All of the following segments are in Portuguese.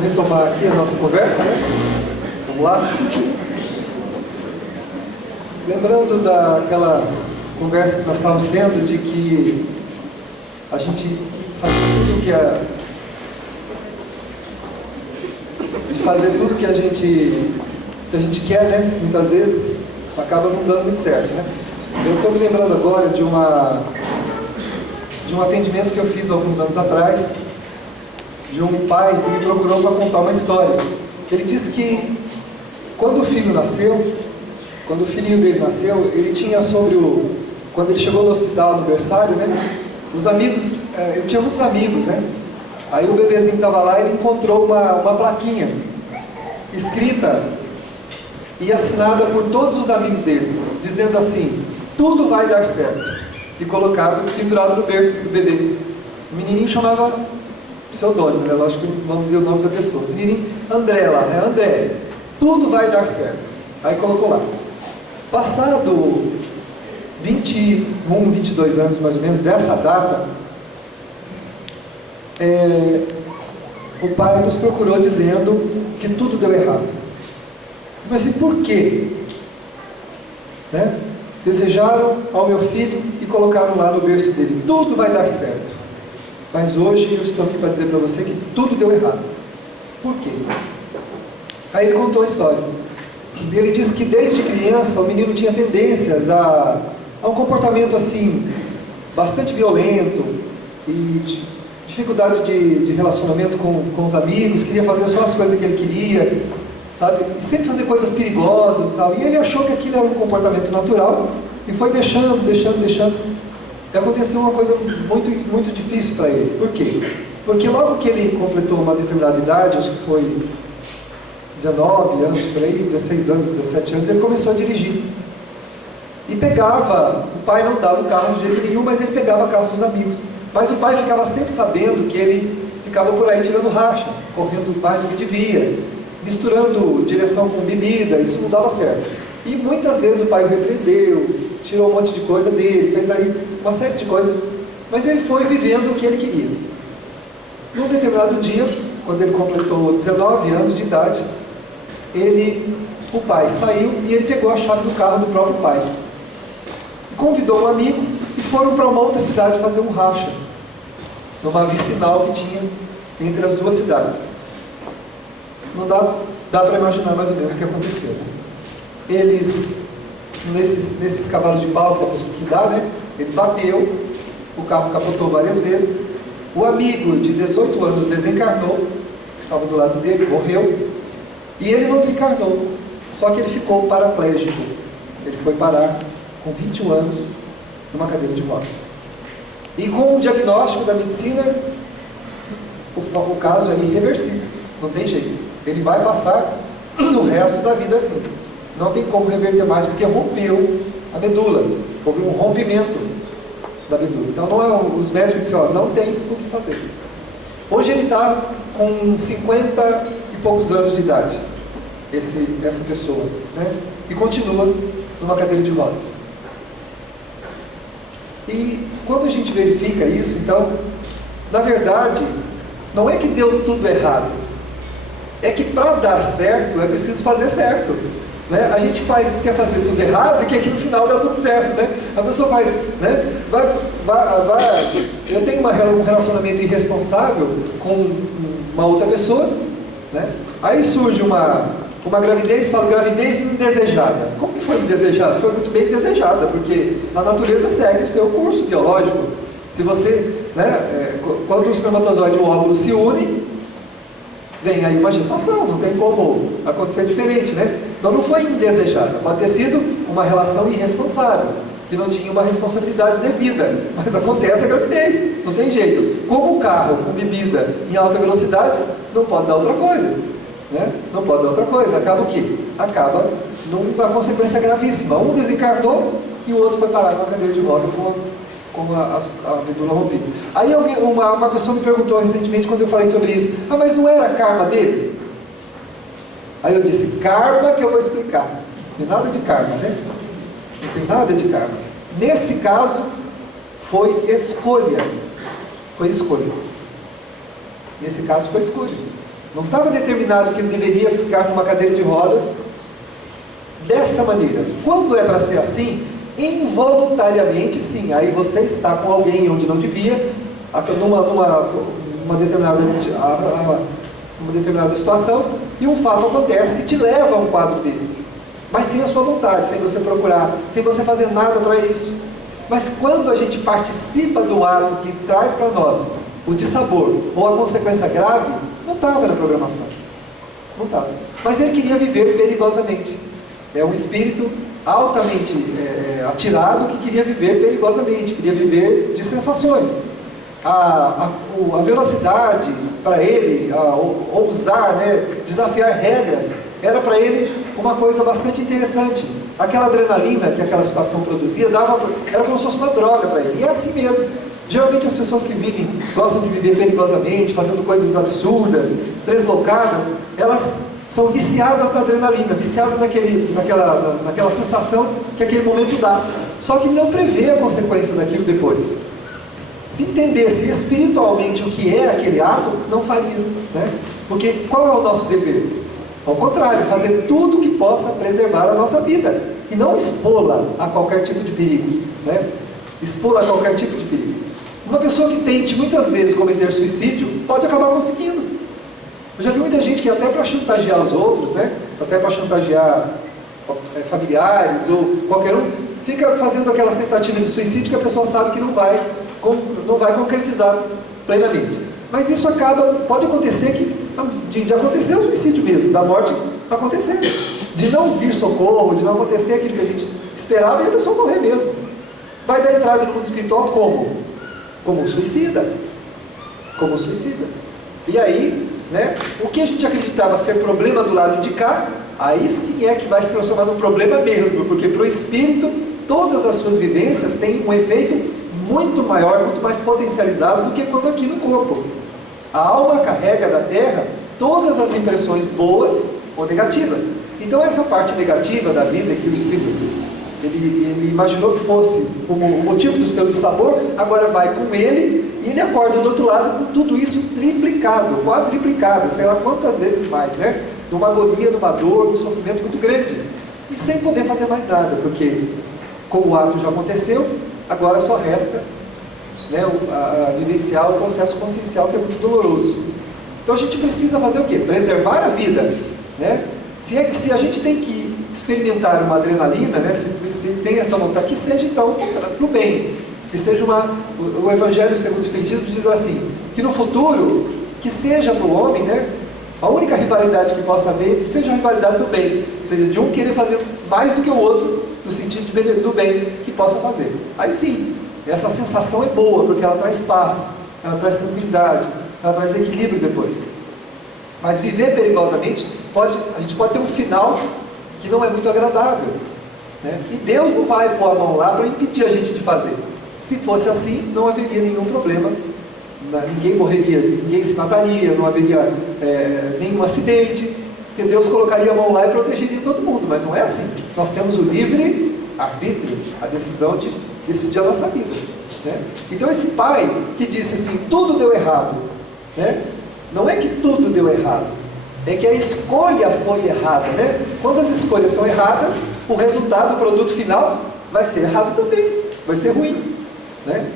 Vamos retomar aqui a nossa conversa, né? Vamos lá? Lembrando daquela conversa que nós estávamos tendo de que a gente faz tudo que fazer tudo que a gente quer, né? Muitas vezes acaba não dando muito certo, né? Eu estou me lembrando agora de um atendimento que eu fiz alguns anos atrás, de um pai que me procurou para contar uma história. Ele disse que quando o filhinho dele nasceu, ele tinha quando ele chegou no hospital, no berçário, né? Os amigos, ele tinha muitos amigos, né? Aí o bebezinho estava lá e ele encontrou uma plaquinha escrita e assinada por todos os amigos dele, dizendo assim: tudo vai dar certo. E colocado, pendurado no berço do bebê. O menininho chamava pseudônimo, né? Lógico que vamos dizer o nome da pessoa. O menininho, André lá, né? André, tudo vai dar certo. Aí colocou lá. Passado 21, 22 anos mais ou menos dessa data, o pai nos procurou dizendo que tudo deu errado. Mas assim, por quê? Né? Desejaram ao meu filho e colocaram lá no berço dele: tudo vai dar certo. Mas hoje eu estou aqui para dizer para você que tudo deu errado. Por quê? Aí ele contou a história. Ele disse que desde criança o menino tinha tendências a um comportamento assim, bastante violento, e dificuldade de relacionamento com os amigos, queria fazer só as coisas que ele queria, sabe? E sempre fazer coisas perigosas e tal. E ele achou que aquilo era um comportamento natural e foi deixando. E aconteceu uma coisa muito, muito difícil para ele. Por quê? Porque logo que ele completou uma determinada idade, acho que foi 19 anos, por aí, 16 anos, 17 anos, ele começou a dirigir. E pegava, o pai não dava o carro de jeito nenhum, mas ele pegava o carro dos amigos. Mas o pai ficava sempre sabendo que ele ficava por aí tirando racha, correndo mais do que devia, misturando direção com bebida, isso não dava certo. E muitas vezes o pai o repreendeu, tirou um monte de coisa dele, fez aí uma série de coisas, mas ele foi vivendo o que ele queria. Num determinado dia, quando ele completou 19 anos de idade, o pai saiu e ele pegou a chave do carro do próprio pai. Convidou um amigo e foram para uma outra cidade fazer um racha, numa vicinal que tinha entre as duas cidades. Não dá para imaginar mais ou menos o que aconteceu. Eles, nesses cavalos de pau que dá, né? Ele bateu, o carro capotou várias vezes, o amigo de 18 anos desencarnou, que estava do lado dele, morreu, e ele não desencarnou, só que ele ficou paraplégico. Ele foi parar com 21 anos numa cadeira de rodas. E com o diagnóstico da medicina, o caso é irreversível, não tem jeito. Ele vai passar o resto da vida assim. Não tem como reverter mais, porque rompeu a medula. Houve um rompimento da medula. Então os médicos disseram: não tem o que fazer. Hoje ele está com 50 e poucos anos de idade, essa pessoa, né? E continua numa cadeira de rodas. E quando a gente verifica isso, então, na verdade, não é que deu tudo errado, é que para dar certo é preciso fazer certo, né? A gente quer fazer tudo errado e quer que no final dá tudo certo, né? A pessoa faz, né? Eu tenho um relacionamento irresponsável com uma outra pessoa, né? Aí surge uma gravidez, falo gravidez indesejada. Como que foi indesejada? Foi muito bem desejada, porque a natureza segue o seu curso biológico. Se você, né, quando o espermatozoide e o óvulo se unem, vem aí uma gestação, não tem como acontecer diferente, né? Então não foi indesejada, pode ter sido uma relação irresponsável, que não tinha uma responsabilidade devida, mas acontece a gravidez, não tem jeito. Como um carro com bebida em alta velocidade, não pode dar outra coisa, né? Não pode dar outra coisa, acaba o quê? Acaba numa consequência gravíssima. Um desencarnou e o outro foi parar numa cadeira de roda com a medula rompida. Aí uma pessoa me perguntou recentemente, quando eu falei sobre isso: ah, mas não era karma dele? Aí eu disse: karma que eu vou explicar. Não tem nada de karma, né? Não tem nada de karma. Nesse caso, foi escolha. Foi escolha. Nesse caso, foi escolha. Não estava determinado que ele deveria ficar numa cadeira de rodas dessa maneira. Quando é para ser assim, involuntariamente sim, aí você está com alguém onde não devia, numa determinada situação, e um fato acontece que te leva a um quadro desse, mas sem a sua vontade, sem você procurar, sem você fazer nada para isso. Mas quando a gente participa do ato que traz para nós o dissabor ou a consequência grave, não estava na programação, não estava. Mas ele queria viver perigosamente. É um espírito altamente atirado que queria viver perigosamente, queria viver de sensações. A velocidade para ele, ousar, desafiar regras, era para ele uma coisa bastante interessante. Aquela adrenalina que aquela situação produzia, era como se fosse uma droga para ele. E é assim mesmo. Geralmente as pessoas que gostam de viver perigosamente, fazendo coisas absurdas, deslocadas, elas são viciadas na adrenalina, viciadas naquela sensação que aquele momento dá. Só que não prevê a consequência daquilo depois. Se entendesse espiritualmente o que é aquele ato, não faria, né? Porque qual é o nosso dever? Ao contrário, fazer tudo que possa preservar a nossa vida e não expô-la a qualquer tipo de perigo, né? Expô-la a qualquer tipo de perigo. Uma pessoa que tente muitas vezes cometer suicídio pode acabar conseguindo. Eu já vi muita gente que até para chantagear os outros, né? Até para chantagear familiares ou qualquer um, fica fazendo aquelas tentativas de suicídio que a pessoa sabe que não vai concretizar plenamente. Mas isso pode acontecer de acontecer o suicídio mesmo, da morte acontecer, de não vir socorro, de não acontecer aquilo que a gente esperava e a pessoa morrer mesmo. Vai dar entrada no mundo espiritual como? Como um suicida. Como um suicida. E aí, né, o que a gente acreditava ser problema do lado de cá, aí sim é que vai se transformar num problema mesmo, porque para o espírito, todas as suas vivências têm um efeito muito maior, muito mais potencializado do que quando aqui no corpo. A alma carrega da terra todas as impressões boas ou negativas. Então essa parte negativa da vida que o espírito ele imaginou que fosse como o motivo do seu dissabor, agora vai com ele e ele acorda do outro lado com tudo isso triplicado, quadriplicado, sei lá quantas vezes mais, né? Numa agonia, numa dor, num sofrimento muito grande. E sem poder fazer mais nada, porque como o ato já aconteceu, agora só resta, né, vivenciar o processo consciencial, que é muito doloroso. Então a gente precisa fazer o quê? Preservar a vida, né? Se a gente tem que experimentar uma adrenalina, né, se tem essa vontade, que seja então para o bem, que seja o Evangelho segundo o Espiritismo diz assim, que no futuro, que seja para o homem, né, a única rivalidade que possa haver, que seja a rivalidade do bem, ou seja, de um querer fazer mais do que o outro, no sentido do bem que possa fazer. Aí sim, essa sensação é boa, porque ela traz paz, ela traz tranquilidade, ela traz equilíbrio depois. Mas viver perigosamente, a gente pode ter um final que não é muito agradável, né? E Deus não vai pôr a mão lá para impedir a gente de fazer. Se fosse assim, não haveria nenhum problema, ninguém morreria, ninguém se mataria, não haveria nenhum acidente, porque Deus colocaria a mão lá e protegeria todo mundo, mas não é assim. Nós temos o livre arbítrio, a decisão de decidir a nossa vida, né? Então esse pai que disse assim, tudo deu errado, né? Não é que tudo deu errado, é que a escolha foi errada, né? Quando as escolhas são erradas, o resultado, o produto final vai ser errado também, vai ser ruim, né?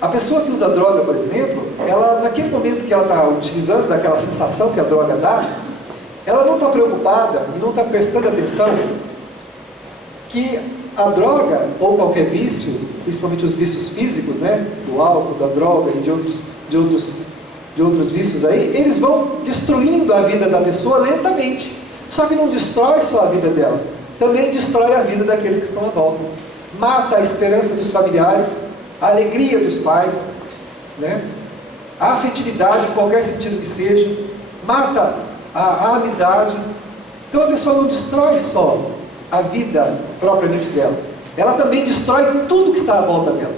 A pessoa que usa droga, por exemplo, ela naquele momento que ela está utilizando daquela sensação que a droga dá, ela não está preocupada e não está prestando atenção que a droga ou qualquer vício, principalmente os vícios físicos, né, do álcool, da droga e de outros vícios aí, eles vão destruindo a vida da pessoa lentamente. Só que não destrói só a vida dela, também destrói a vida daqueles que estão à volta. Mata a esperança dos familiares, a alegria dos pais, né, a afetividade em qualquer sentido que seja, mata a amizade. Então a pessoa não destrói só a vida propriamente dela, ela também destrói tudo que está à volta dela.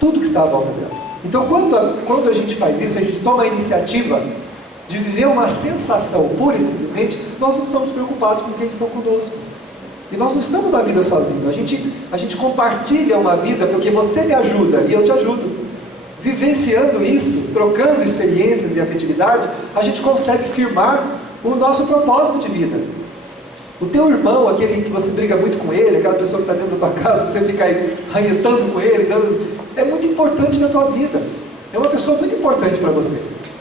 Tudo que está à volta dela. Então quando a gente faz isso, a gente toma a iniciativa de viver uma sensação pura e simplesmente, nós não estamos preocupados com quem está conosco. E nós não estamos na vida sozinhos, a gente compartilha uma vida porque você me ajuda e eu te ajudo. vivenciando isso, trocando experiências e afetividade, a gente consegue firmar o nosso propósito de vida. O teu irmão, aquele que você briga muito com ele, aquela pessoa que está dentro da tua casa, que você fica aí ranhetando com ele, é muito importante na tua vida. É uma pessoa muito importante para você,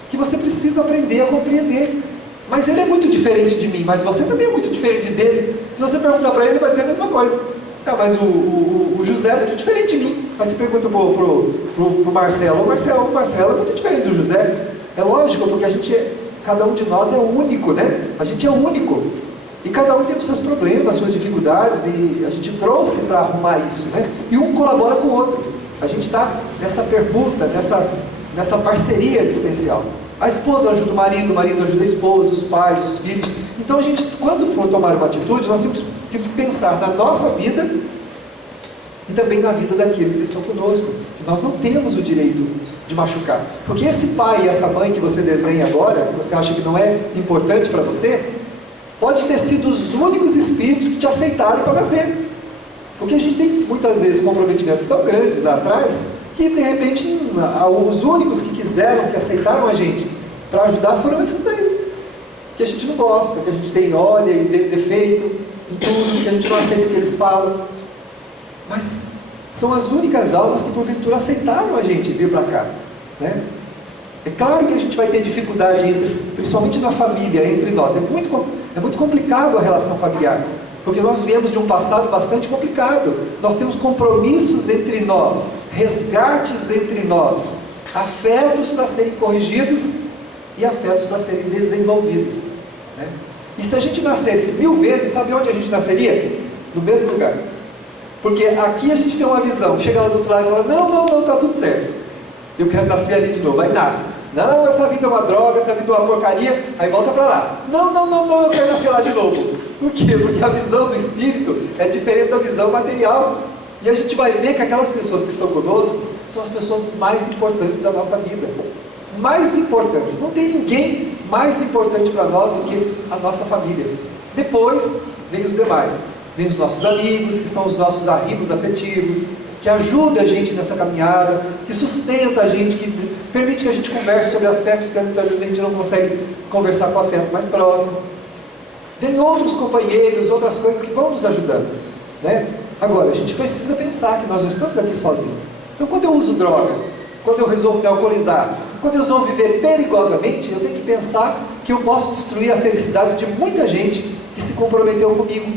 que você precisa aprender a compreender. Mas ele é muito diferente de mim, mas você também é muito diferente dele. Se você perguntar para ele, ele vai dizer a mesma coisa. Ah, mas o José é muito diferente de mim. Mas você pergunta pro Marcelo, o Marcelo é muito diferente do José. É lógico, porque cada um de nós é único, né? A gente é único. E cada um tem os seus problemas, suas dificuldades, e a gente trouxe para arrumar isso, né? E um colabora com o outro. A gente está nessa permuta, nessa parceria existencial. A esposa ajuda o marido ajuda a esposa, os pais, os filhos. Então a gente, quando for tomar uma atitude, nós temos que pensar na nossa vida e também na vida daqueles que estão conosco, que nós não temos o direito de machucar. Porque esse pai e essa mãe que você desdenha agora, que você acha que não é importante para você, pode ter sido os únicos espíritos que te aceitaram para nascer. Porque a gente tem muitas vezes comprometimentos tão grandes lá atrás, que de repente os únicos que quiseram, que aceitaram a gente para ajudar foram esses daí. Que a gente não gosta, que a gente tem olha e defeito em tudo, que a gente não aceita o que eles falam. Mas são as únicas almas que porventura aceitaram a gente vir para cá, né? É claro que a gente vai ter dificuldade, principalmente na família, entre nós. É muito complicado a relação familiar, porque nós viemos de um passado bastante complicado. Nós temos compromissos entre nós, resgates entre nós, afetos para serem corrigidos e afetos para serem desenvolvidos, né? E se a gente nascesse 1000 vezes, sabe onde a gente nasceria? No mesmo lugar. Porque aqui a gente tem uma visão, chega lá do outro lado e fala, não, está tudo certo, eu quero nascer ali de novo. Aí nasce, não, essa vida é uma droga, essa vida é uma porcaria, aí volta para lá, não, eu quero nascer lá de novo. Por quê? Porque a visão do espírito é diferente da visão material. E a gente vai ver que aquelas pessoas que estão conosco são as pessoas mais importantes da nossa vida. Mais importantes. Não tem ninguém mais importante para nós do que a nossa família. Depois vem os demais. Vem os nossos amigos, que são os nossos arrimos afetivos, que ajudam a gente nessa caminhada, que sustenta a gente, que permite que a gente converse sobre aspectos que muitas vezes a gente não consegue conversar com o afeto mais próximo. Tem outros companheiros, outras coisas que vão nos ajudando, né? Agora, a gente precisa pensar que nós não estamos aqui sozinhos. Então, quando eu uso droga, quando eu resolvo me alcoolizar, quando eu resolvo viver perigosamente, eu tenho que pensar que eu posso destruir a felicidade de muita gente que se comprometeu comigo,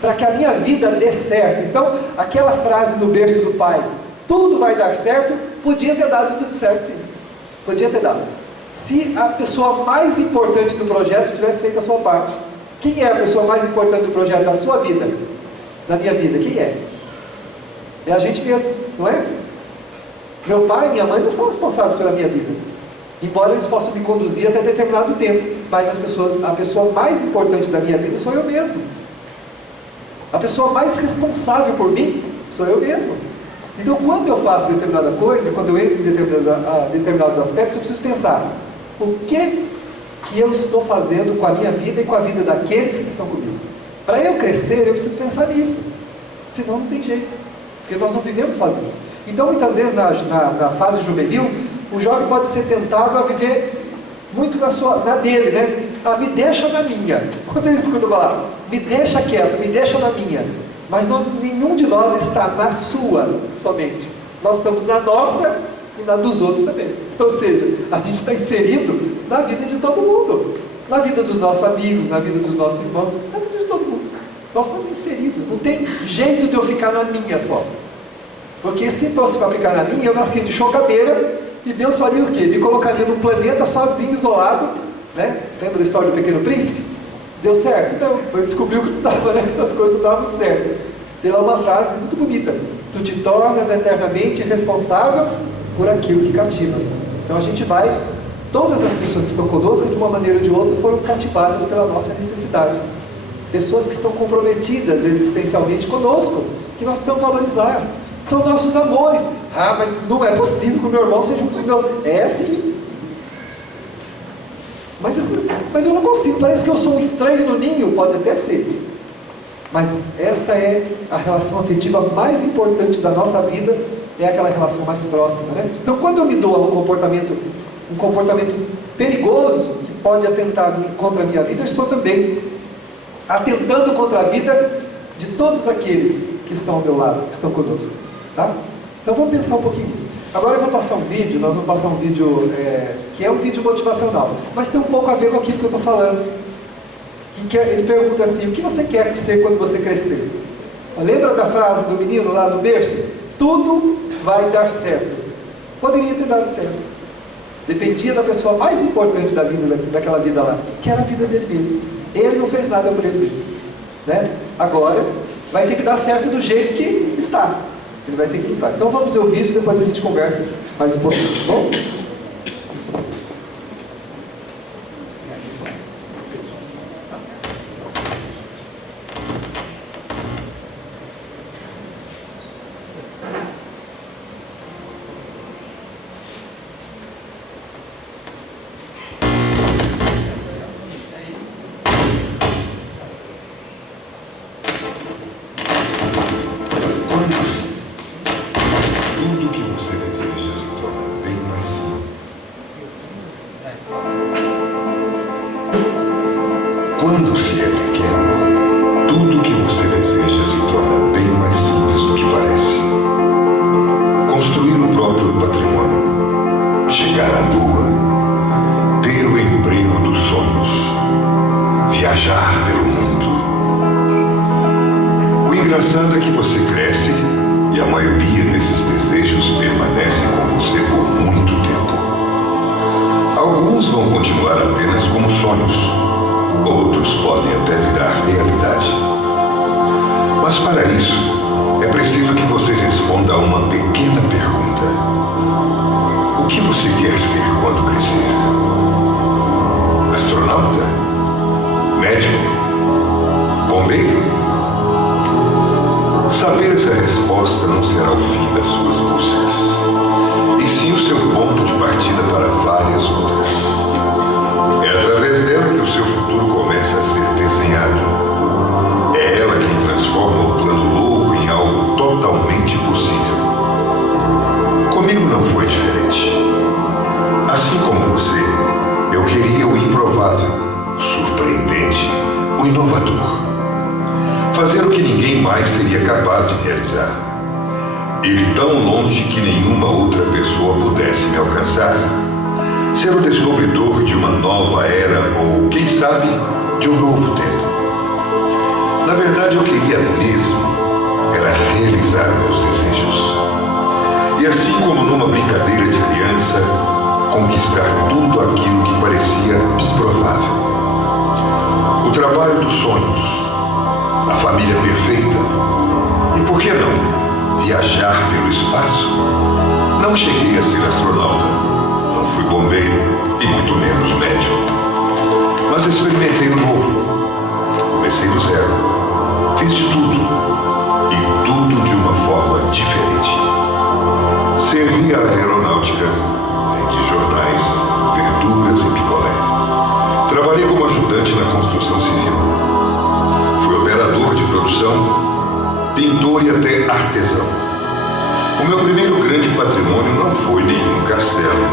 para que a minha vida dê certo. Então, aquela frase no berço do pai, tudo vai dar certo, podia ter dado tudo certo, sim. Podia ter dado. Se a pessoa mais importante do projeto tivesse feito a sua parte. Quem é a pessoa mais importante do projeto da sua vida? Da minha vida? Quem é? É a gente mesmo, não é? Meu pai e minha mãe não são responsáveis pela minha vida, embora eles possam me conduzir até determinado tempo, mas a pessoa mais importante da minha vida sou eu mesmo. A pessoa mais responsável por mim sou eu mesmo. Então, quando eu faço determinada coisa, quando eu entro em determinados aspectos, eu preciso pensar, o que eu estou fazendo com a minha vida e com a vida daqueles que estão comigo? Para eu crescer, eu preciso pensar nisso. Senão não tem jeito, porque nós não vivemos sozinhos. Então, muitas vezes, na fase juvenil, o jovem pode ser tentado a viver muito na dele, né? Ah, me deixa na minha. Quando ele escuta falar, me deixa quieto, me deixa na minha. Mas nenhum de nós está na sua somente. Nós estamos na nossa e na dos outros também. Ou seja, a gente está inserido na vida de todo mundo. Na vida dos nossos amigos, na vida dos nossos irmãos, na vida de todo mundo. Nós estamos inseridos. Não tem jeito de eu ficar na minha só. Porque se fosse para ficar na minha, eu nasci de chocadeira e Deus faria o quê? Me colocaria num planeta sozinho, isolado, né? Lembra da história do Pequeno Príncipe? Deu certo? Não, eu descobri que não dava, né? As coisas não davam muito certo. Tem lá uma frase muito bonita: tu te tornas eternamente responsável por aquilo que cativas. Então a gente vai, todas as pessoas que estão conosco, de uma maneira ou de outra, foram cativadas pela nossa necessidade. Pessoas que estão comprometidas existencialmente conosco, que nós precisamos valorizar. São nossos amores. Ah, mas não é possível que o meu irmão seja um dos meus. É sim. Mas eu não consigo, parece que eu sou um estranho no ninho. Pode até ser. Mas esta é a relação afetiva mais importante da nossa vida, é aquela relação mais próxima, né? Então, quando eu me dou a um comportamento perigoso, que pode atentar contra a minha vida, eu estou também atentando contra a vida de todos aqueles que estão ao meu lado, que estão conosco, tá? Então vamos pensar um pouquinho nisso. Agora eu vou passar um vídeo, nós vamos passar um vídeo que é um vídeo motivacional, mas tem um pouco a ver com aquilo que eu estou falando. Ele pergunta assim: o que você quer ser quando você crescer? Lembra da frase do menino lá no berço? Tudo vai dar certo. Poderia ter dado certo. Dependia da pessoa mais importante da vida, daquela vida lá, que era a vida dele mesmo. Ele não fez nada por ele mesmo, né? Agora vai ter que dar certo do jeito que está. Ele vai ter que lutar. Então vamos ver o vídeo e depois a gente conversa mais um pouquinho, tá bom? Quando se é pequeno, tudo que você deseja se torna bem mais simples do que parece. Construir o próprio patrimônio, chegar à lua, ter o emprego dos sonhos, viajar pelo mundo. O engraçado é que você cresce e a maioria desses desejos permanecem com você por muito tempo. Alguns vão continuar apenas como sonhos. Outros podem até virar realidade. Mas para isso, é preciso que você responda a uma pequena pergunta. O que você quer ser quando crescer? Astronauta? Médico? Bombeiro? Saber essa resposta não será o fim das suas buscas, e sim o seu ponto de partida para várias outras. É através dela que o seu futuro começa a ser desenhado. É ela quem transforma o plano louco em algo totalmente possível. Comigo não foi diferente. Assim como você, eu queria o improvável, o surpreendente, o inovador. Fazer o que ninguém mais seria capaz de realizar. Ir tão longe que nenhuma outra pessoa pudesse me alcançar. Ser o descobridor de uma nova era ou, quem sabe, de um novo tempo. Na verdade, eu queria mesmo era realizar meus desejos. E assim como numa brincadeira de criança, conquistar tudo aquilo que parecia improvável. O trabalho dos sonhos, a família perfeita e, por que não, viajar pelo espaço. Não cheguei a ser astronauta. Fui bombeiro e muito menos médico. Mas experimentei o novo. Comecei do zero. Fiz de tudo. E tudo de uma forma diferente. Servi a aeronáutica, vendi jornais, verduras e picolé. Trabalhei como ajudante na construção civil. Fui operador de produção, pintor e até artesão. O meu primeiro grande patrimônio não foi nenhum castelo.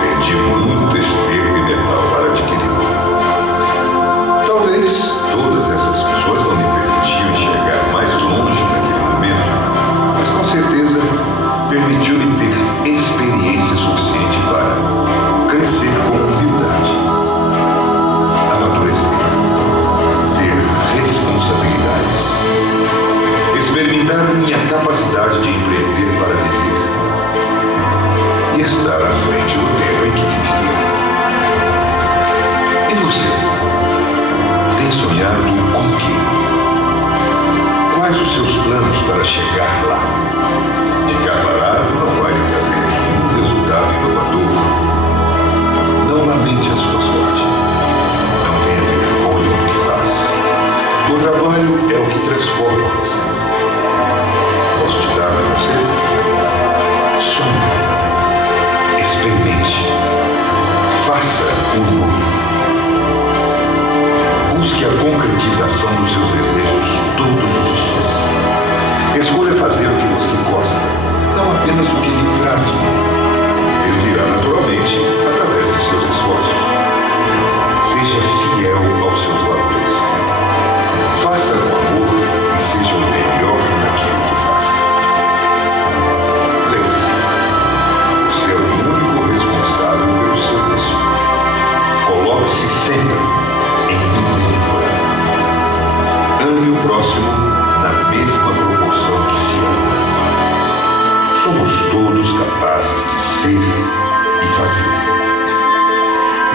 Vendi muito esterco e metal para adquiri-lo. Talvez todas essas pessoas não me permitiam enxergar mais longe naquele momento, mas com certeza permitiu-me ter experiência suficiente para crescer com humildade, amadurecer, ter responsabilidades, experimentar minha capacidade de empreender para viver e estar à frente do tempo em que vivia. E você? Tem sonhado com o quê? Quais os seus planos para chegar lá? Ficar parado não vai lhe trazer nenhum resultado inovador. Não lamente a sua sorte. Não tenha vergonha do que faz. O trabalho é o que transforma você. Posso te dar um conselho? Sonhe. Experimente. Faça o novo. Busque a concretização dos seus desejos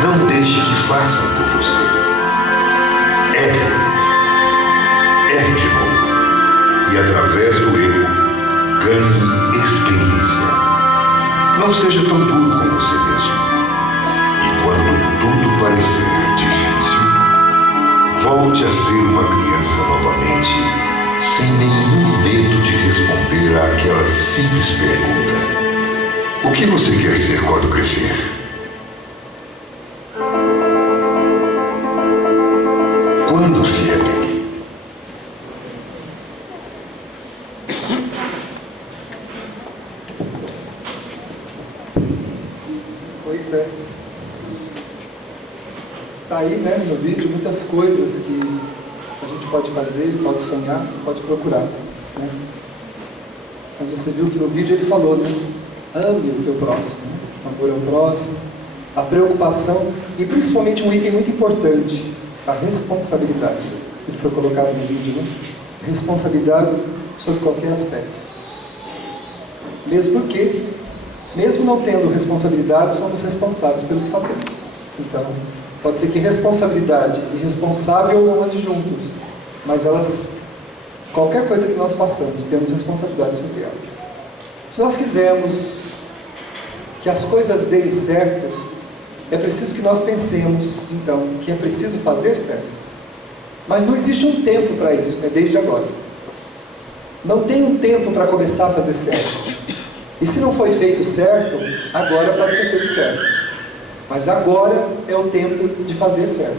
Não deixe que façam por você. Erre de novo. E através do erro, ganhe experiência. Não seja tão duro com você mesmo. E quando tudo parecer difícil, volte a ser uma criança novamente, sem nenhum medo de responder àquela simples pergunta: o que você quer ser quando crescer? Quando se é bem? Pois é. Está aí, né, no vídeo, muitas coisas que a gente pode fazer, pode sonhar, pode procurar, né? Mas você viu que no vídeo ele falou, né? Ame o teu próximo, né? Amor ao próximo, a preocupação e principalmente um item muito importante, a responsabilidade. Ele foi colocado no vídeo, né? Responsabilidade sobre qualquer aspecto. Mesmo porque, mesmo não tendo responsabilidade, somos responsáveis pelo que fazemos. Então, pode ser que responsabilidade e responsável não andem juntos, mas elas, qualquer coisa que nós façamos, temos responsabilidade sobre ela. Se nós quisermos que as coisas deem certo, é preciso que nós pensemos, então, que é preciso fazer certo. Mas não existe um tempo para isso, é desde agora. Não tem um tempo para começar a fazer certo. E se não foi feito certo, agora pode ser feito certo. Mas agora é o tempo de fazer certo.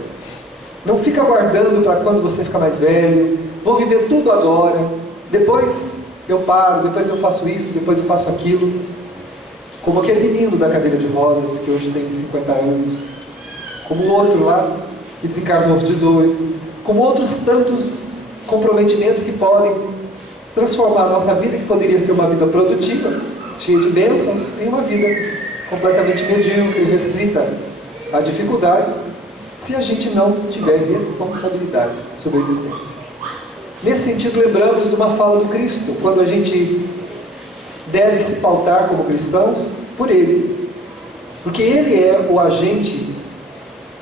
Não fica aguardando para quando você ficar mais velho. Vou viver tudo agora. Depois eu paro, depois eu faço isso, depois eu faço aquilo. Como aquele menino da cadeira de rodas, que hoje tem 50 anos. Como o outro lá, que desencarnou aos 18. Como outros tantos comprometimentos que podem transformar a nossa vida, que poderia ser uma vida produtiva, cheia de bênçãos, em uma vida completamente medíocre, restrita a dificuldades, se a gente não tiver responsabilidade sobre a existência. Nesse sentido, lembramos de uma fala do Cristo, quando a gente deve se pautar como cristãos por Ele, porque Ele é o agente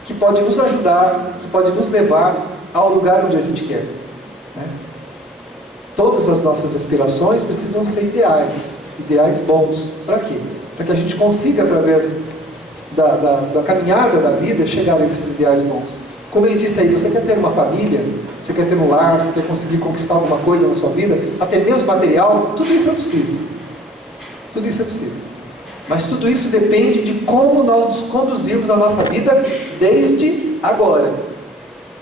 que pode nos ajudar, que pode nos levar ao lugar onde a gente quer, né? Todas as nossas aspirações precisam ser ideais bons. Para quê? Para que a gente consiga, através da caminhada da vida, chegar a esses ideais bons. Como ele disse aí, você quer ter uma família, você quer ter um lar, você quer conseguir conquistar alguma coisa na sua vida, até mesmo material, tudo isso é possível. Tudo isso é possível. Mas tudo isso depende de como nós nos conduzimos a nossa vida desde agora.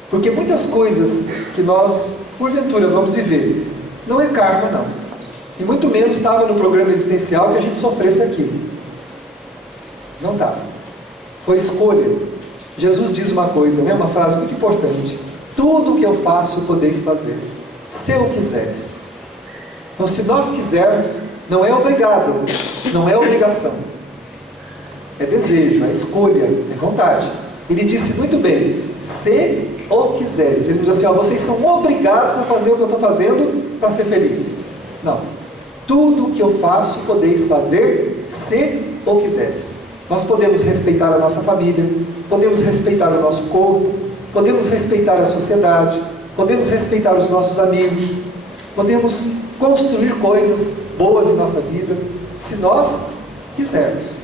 Porque muitas coisas que nós, porventura, vamos viver, não é karma, não. E muito menos estava no programa existencial que a gente sofresse aquilo. Não estava. Foi escolha. Jesus diz uma coisa, né? Uma frase muito importante: tudo o que eu faço podeis fazer, se eu quiseres. Então, se nós quisermos, não é obrigado, não é obrigação, é desejo, é escolha, é vontade. Ele disse muito bem: se o quiseres. Ele diz assim: ó, vocês são obrigados a fazer o que eu estou fazendo para ser feliz. Não. Tudo o que eu faço podeis fazer se o quiseres. Nós podemos respeitar a nossa família, podemos respeitar o nosso corpo, podemos respeitar a sociedade, podemos respeitar os nossos amigos, podemos construir coisas boas em nossa vida, se nós quisermos.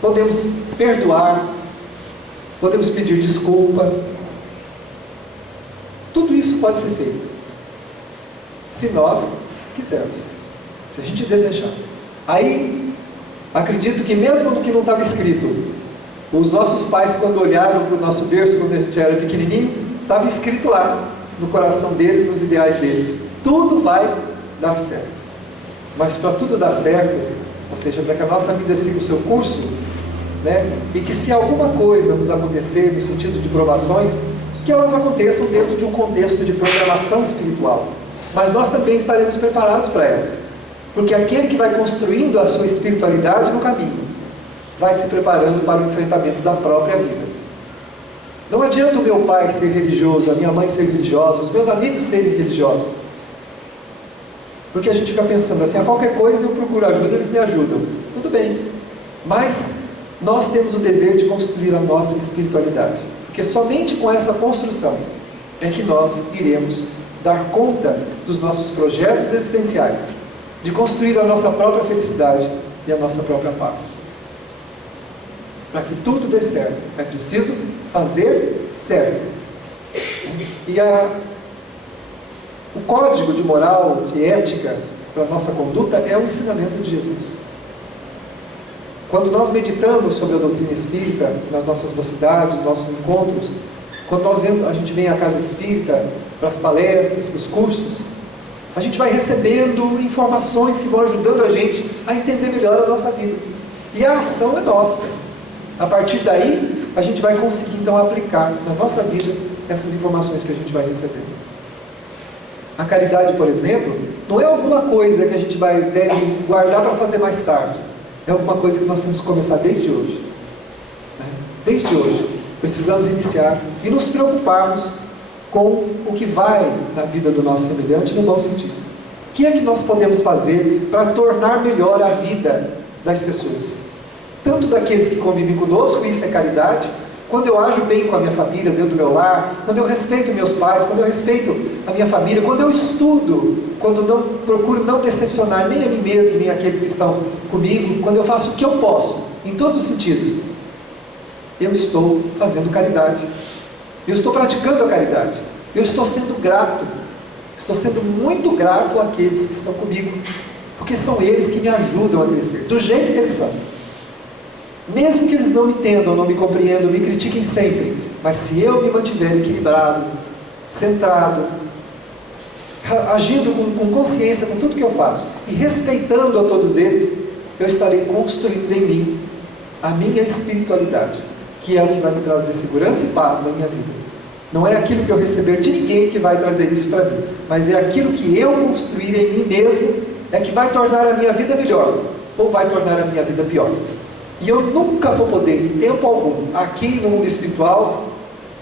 Podemos perdoar, podemos pedir desculpa. Tudo isso pode ser feito, se nós quisermos, se a gente desejar. Aí, acredito que mesmo no que não estava escrito, os nossos pais, quando olharam para o nosso berço, quando a gente era pequenininho, estava escrito lá, no coração deles, nos ideais deles: tudo vai dar certo. Mas para tudo dar certo, ou seja, para que a nossa vida siga o seu curso, né, e que se alguma coisa nos acontecer no sentido de provações, que elas aconteçam dentro de um contexto de programação espiritual, mas nós também estaremos preparados para elas, porque aquele que vai construindo a sua espiritualidade no caminho, vai se preparando para o enfrentamento da própria vida. Não adianta o meu pai ser religioso, a minha mãe ser religiosa, os meus amigos serem religiosos, porque a gente fica pensando assim: a qualquer coisa eu procuro ajuda, eles me ajudam. Tudo bem, mas nós temos o dever de construir a nossa espiritualidade. Porque somente com essa construção é que nós iremos dar conta dos nossos projetos existenciais, de construir a nossa própria felicidade e a nossa própria paz. Para que tudo dê certo, é preciso fazer certo. E o código de moral, de ética para a nossa conduta é o ensinamento de Jesus. Quando nós meditamos sobre a doutrina espírita, nas nossas mocidades, nos nossos encontros, quando a gente vem à casa espírita, para as palestras, para os cursos, a gente vai recebendo informações que vão ajudando a gente a entender melhor a nossa vida. E a ação é nossa. A partir daí, a gente vai conseguir então aplicar na nossa vida essas informações que a gente vai receber. A caridade, por exemplo, não é alguma coisa que a gente deve guardar para fazer mais tarde. É alguma coisa que nós temos que começar desde hoje. Desde hoje. Precisamos iniciar e nos preocuparmos com o que vai na vida do nosso semelhante no bom sentido. O que é que nós podemos fazer para tornar melhor a vida das pessoas? Tanto daqueles que convivem conosco, isso é caridade, quando eu ajo bem com a minha família, dentro do meu lar, quando eu respeito meus pais, quando eu respeito a minha família, quando eu estudo, quando não procuro não decepcionar nem a mim mesmo, nem aqueles que estão comigo, quando eu faço o que eu posso, em todos os sentidos, eu estou fazendo caridade. Eu estou praticando a caridade. Eu estou sendo grato. Estou sendo muito grato àqueles que estão comigo, porque são eles que me ajudam a crescer, do jeito que eles são. Mesmo que eles não me entendam, não me compreendam, me critiquem sempre, mas se eu me mantiver equilibrado, centrado, agindo com consciência com tudo que eu faço e respeitando a todos eles, eu estarei construindo em mim a minha espiritualidade, que é o que vai me trazer segurança e paz na minha vida. Não é aquilo que eu receber de ninguém que vai trazer isso para mim, mas é aquilo que eu construir em mim mesmo é que vai tornar a minha vida melhor ou vai tornar a minha vida pior. E eu nunca vou poder, em tempo algum, aqui no mundo espiritual,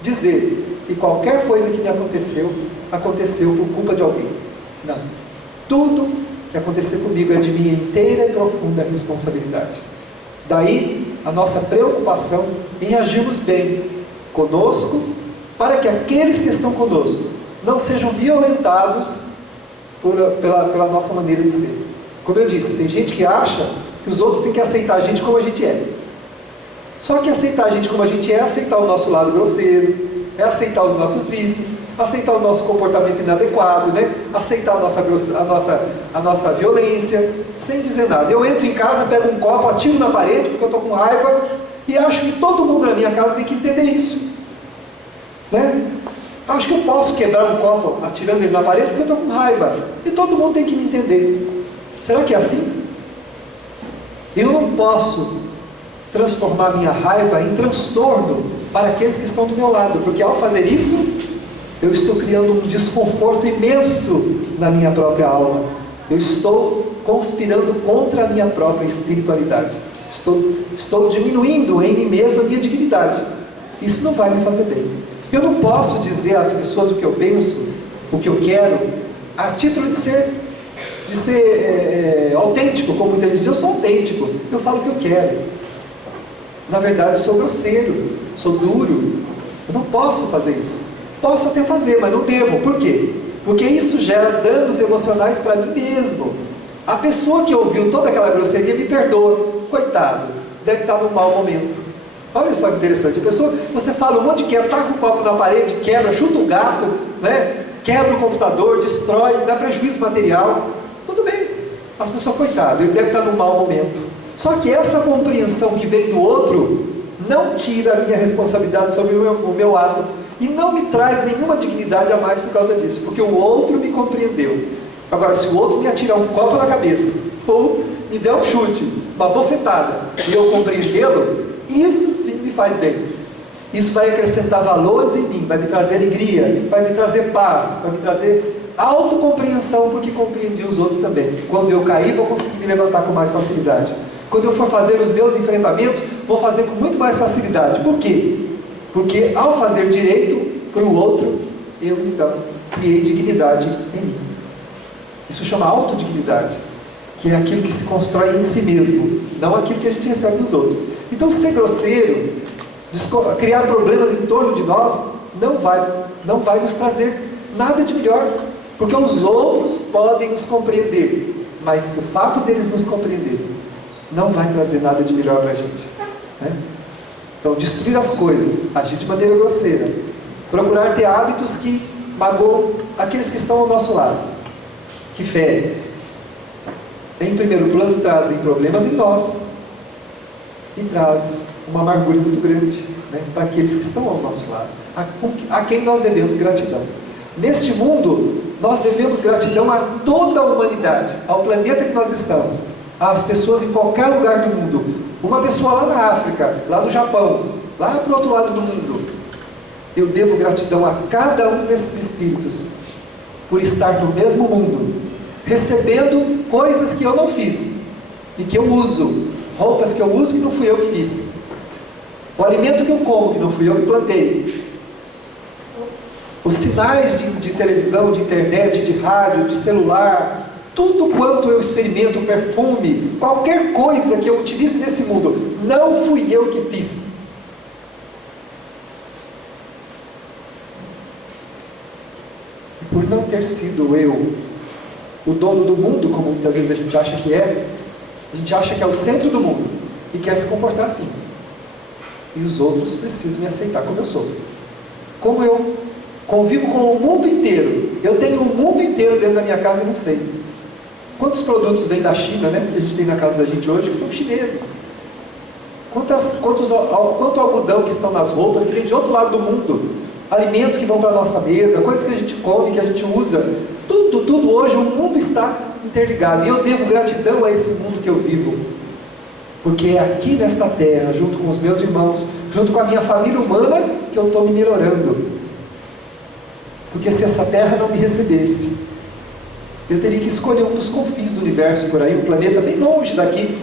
dizer que qualquer coisa que me aconteceu por culpa de alguém. Não. Tudo que acontecer comigo é de minha inteira e profunda responsabilidade. Daí a nossa preocupação em agirmos bem conosco, para que aqueles que estão conosco não sejam violentados pela nossa maneira de ser. Como eu disse, tem gente que acha que os outros têm que aceitar a gente como a gente é. Só que aceitar a gente como a gente é aceitar o nosso lado grosseiro, é aceitar os nossos vícios, aceitar o nosso comportamento inadequado, né? Aceitar a nossa violência, sem dizer nada. Eu entro em casa, pego um copo, atiro na parede porque eu estou com raiva e acho que todo mundo na minha casa tem que entender isso, né? Acho que eu posso quebrar um copo atirando ele na parede porque eu estou com raiva e todo mundo tem que me entender. Será que é assim? Eu não posso transformar minha raiva em transtorno para aqueles que estão do meu lado, porque ao fazer isso, eu estou criando um desconforto imenso na minha própria alma. Eu estou conspirando contra a minha própria espiritualidade. Estou diminuindo em mim mesmo a minha dignidade. Isso não vai me fazer bem. Eu não posso dizer às pessoas o que eu penso, o que eu quero, a título de ser autêntico, como muita gente diz. Eu sou autêntico, eu falo o que eu quero. Na verdade, sou grosseiro, sou duro. Eu não posso fazer isso. Posso até fazer, mas não devo. Por quê? Porque isso gera danos emocionais para mim mesmo. A pessoa que ouviu toda aquela grosseria me perdoa. Coitado, deve estar num mau momento. Olha só que interessante. A pessoa, você fala um monte de quebra, taca um copo na parede, quebra, chuta um gato, né? Quebra o computador, destrói, dá prejuízo material. Tudo bem. As pessoas, coitado, ele deve estar num mau momento. Só que essa compreensão que vem do outro não tira a minha responsabilidade sobre o meu ato e não me traz nenhuma dignidade a mais por causa disso, porque o outro me compreendeu. Agora, se o outro me atirar um copo na cabeça ou me der um chute, uma bofetada, e eu compreendê-lo, isso sim me faz bem. Isso vai acrescentar valores em mim, vai me trazer alegria, vai me trazer paz, vai me trazer autocompreensão, porque compreendi os outros também. Quando eu cair, vou conseguir me levantar com mais facilidade. Quando eu for fazer os meus enfrentamentos, vou fazer com muito mais facilidade. Por quê? Porque ao fazer direito para o outro, eu então criei dignidade em mim. Isso chama autodignidade, que é aquilo que se constrói em si mesmo, não aquilo que a gente recebe dos outros. Então, ser grosseiro, criar problemas em torno de nós, não vai nos trazer nada de melhor, porque os outros podem nos compreender, mas o fato deles nos compreender não vai trazer nada de melhor para a gente, né? Então, destruir as coisas, agir de maneira grosseira, procurar ter hábitos que magoam aqueles que estão ao nosso lado, que ferem, em primeiro plano trazem problemas em nós e traz uma amargura muito grande, né, para aqueles que estão ao nosso lado, a quem nós devemos gratidão. Neste mundo, nós devemos gratidão a toda a humanidade, ao planeta que nós estamos, às pessoas em qualquer lugar do mundo. Uma pessoa lá na África, lá no Japão, lá para o outro lado do mundo, eu devo gratidão a cada um desses espíritos, por estar no mesmo mundo, recebendo coisas que eu não fiz, e que eu uso, roupas que eu uso que não fui eu que fiz, o alimento que eu como que não fui eu que plantei, os sinais de televisão, de internet, de rádio, de celular, tudo quanto eu experimento, perfume, qualquer coisa que eu utilize nesse mundo, não fui eu que fiz. E por não ter sido eu o dono do mundo, como muitas vezes a gente acha que é, a gente acha que é o centro do mundo e quer se comportar assim. E os outros precisam me aceitar como eu sou. Como eu convivo com o mundo inteiro, eu tenho o mundo inteiro dentro da minha casa e não sei. Quantos produtos vêm da China, né, que a gente tem na casa da gente hoje, que são chineses? Quanto algodão que estão nas roupas, que vem de outro lado do mundo? Alimentos que vão para a nossa mesa, coisas que a gente come, que a gente usa. Tudo hoje, o mundo está interligado. E eu devo gratidão a esse mundo que eu vivo. Porque é aqui nesta terra, junto com os meus irmãos, junto com a minha família humana, que eu estou me melhorando. Porque se essa terra não me recebesse, eu teria que escolher um dos confins do universo por aí, um planeta bem longe daqui,